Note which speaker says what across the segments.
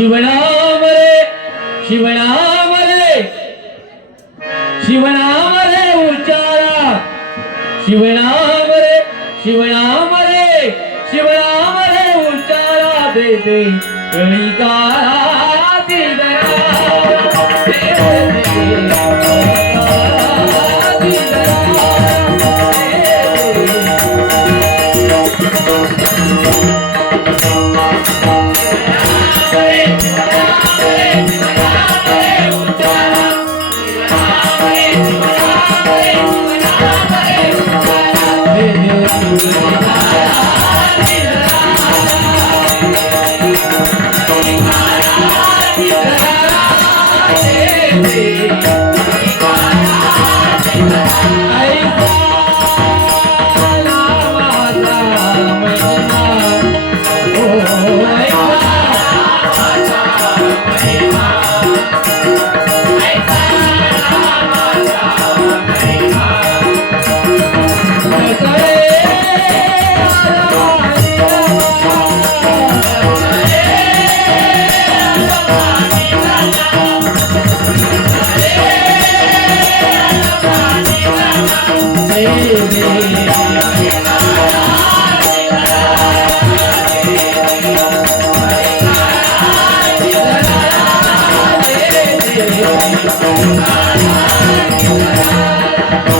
Speaker 1: शिवनाम ray शिवनाम ray शिवनाम ray उच्चारा. शिवनाम ray शिवनाम ray शिवनाम ray उच्चारा they they गणिकारा दिदरा você. Thank you.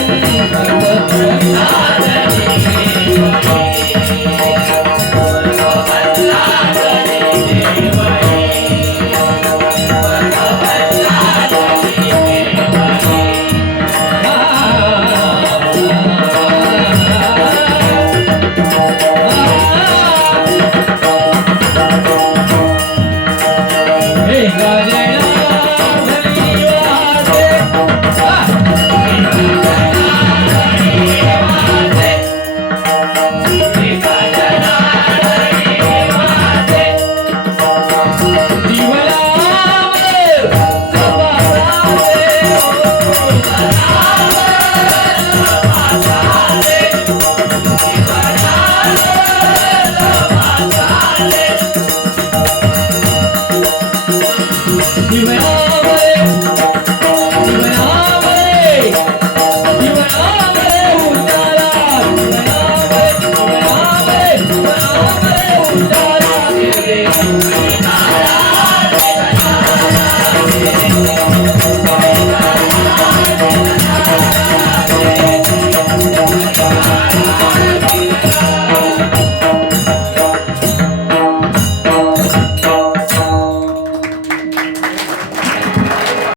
Speaker 1: Thank you. Thank you.